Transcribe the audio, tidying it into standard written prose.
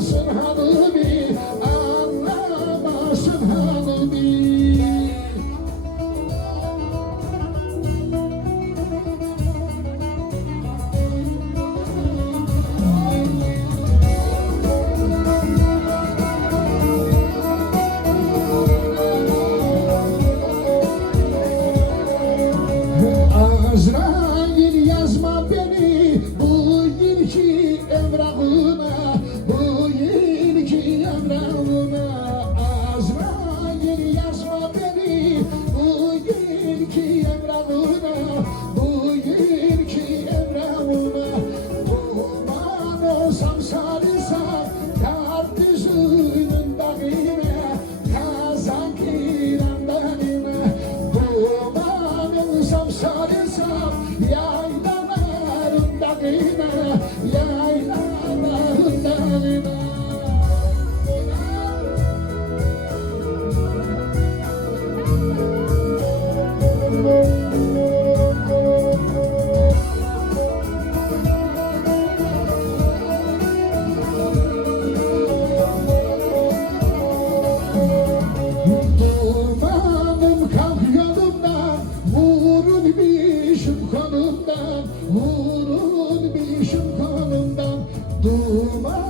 anlamasın hanımı, anlamasın hanımı. Azrail yazma beni bu ilki emrahına, bu ilki emrahına. Azrail yazma beni bu ilki emrahına, bu ilki emrahına. Duman olsam sarılsam tartışının dağına, kazan kiranlarına. Duman olsam sarılsam yaylaların dağına, yaylaların dağına. Dumanım kalk yolumdan, vurun bişim kolumdan, vurun bişim kolumdan. Duman